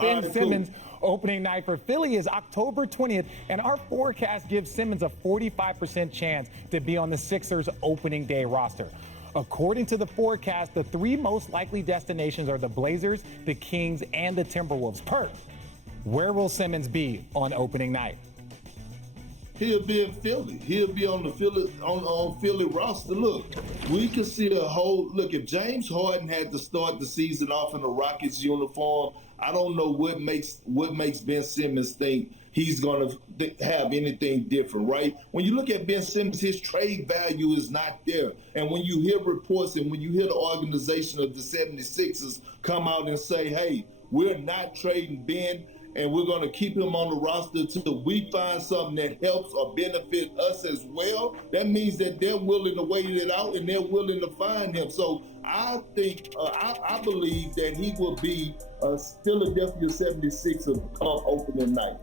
Ben right, Simmons cool. opening night for Philly is October 20th, and our forecast gives Simmons a 45% chance to be on the Sixers opening day roster. According to the forecast, the three most likely destinations are the Blazers, the Kings, and the Timberwolves. Perk, where will Simmons be on opening night? He'll be in Philly. He'll be on the Philly roster. Look, we can see a whole look. If James Harden had to start the season off in a Rockets uniform, I don't know what makes Ben Simmons think he's gonna have anything different, right? When you look at Ben Simmons, his trade value is not there. And when you hear reports and when you hear the organization of the 76ers come out and say, hey, we're not trading Ben, and we're going to keep him on the roster until we find something that helps or benefit us as well, that means that they're willing to wait it out and they're willing to find him. So I think, I believe that he will be a Philadelphia 76ers come opening night.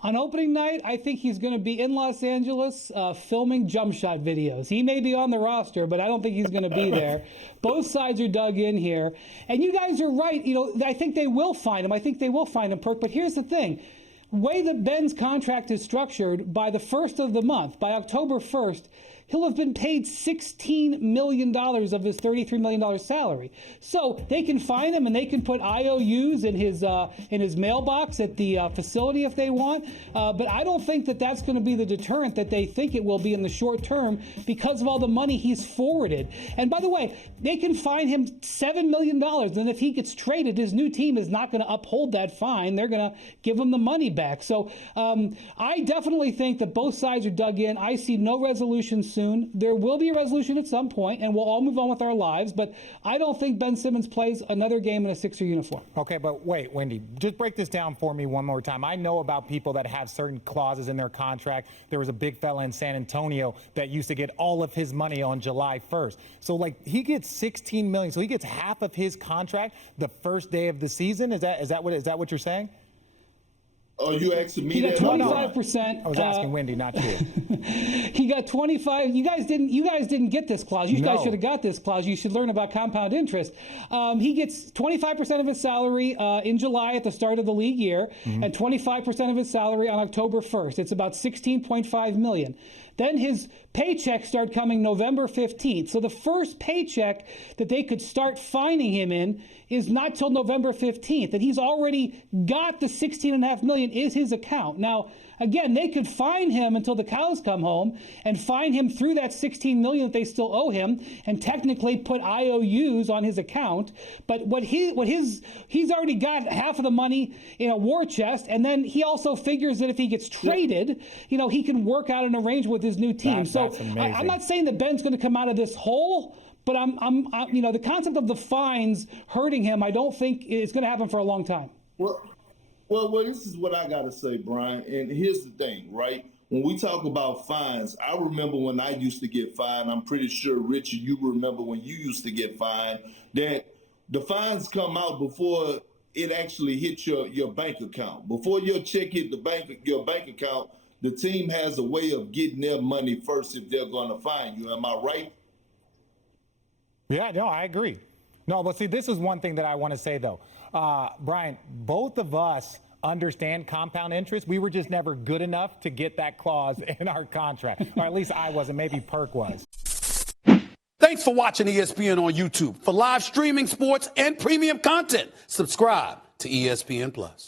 On opening night, I think he's going to be in Los Angeles filming jump shot videos. He may be on the roster, but I don't think he's going to be there. Both sides are dug in here. And you guys are right. You know, I think they will find him. I think they will find him, Perk. But here's the thing. The way that Ben's contract is structured, by the 1st of the month, by October 1st, he'll have been paid $16 million of his $33 million salary. So they can find him and they can put IOUs in his mailbox at the facility if they want. But I don't think that that's going to be the deterrent that they think it will be in the short term because of all the money he's forwarded. And by the way, they can fine him $7 million. And if he gets traded, his new team is not going to uphold that fine. They're going to give him the money back. So I definitely think that both sides are dug in. I see no resolution soon. There will be a resolution at some point, and we'll all move on with our lives. But I don't think Ben Simmons plays another game in a Sixer uniform. Okay, but wait, Wendy, just break this down for me one more time. I know about people that have certain clauses in their contract. There was a big fella in San Antonio that used to get all of his money on July 1st. So, like, he gets $16 million. So he gets half of his contract the first day of the season. Is that what you're saying? Oh, you asking me he got that? 25%. I was asking Wendy, not you. He got 25. You guys didn't get this clause. You guys should have got this clause. You should learn about compound interest. He gets 25% of his salary in July at the start of the league year, and 25% of his salary on October 1st. It's about $16.5 million. Then his paychecks start coming November 15th. So the first paycheck that they could start fining him in is not till November 15th. And he's already got the $16.5 million is his account. Now, again, they could fine him until the cows come home and fine him through that $16 million that they still owe him and technically put IOUs on his account. But he's already got half of the money in a war chest. And then he also figures that if he gets traded, he can work out an arrangement with his new team. So I'm not saying that Ben's going to come out of this hole, but I'm the concept of the fines hurting him, I don't think it's going to happen for a long time. Well, this is what I got to say, Brian. And here's the thing, right? When we talk about fines, I remember when I used to get fined. I'm pretty sure, Richard, you remember when you used to get fined, that the fines come out before it actually hits your bank account. Before your check hit your bank account, the team has a way of getting their money first if they're going to fine you. Am I right? Yeah, no, I agree. No, but see, this is one thing that I want to say, though. Brian, both of us understand compound interest. We were just never good enough to get that clause in our contract. Or at least I wasn't. Maybe Perk was. Thanks for watching ESPN on YouTube. For live streaming sports and premium content, subscribe to ESPN+.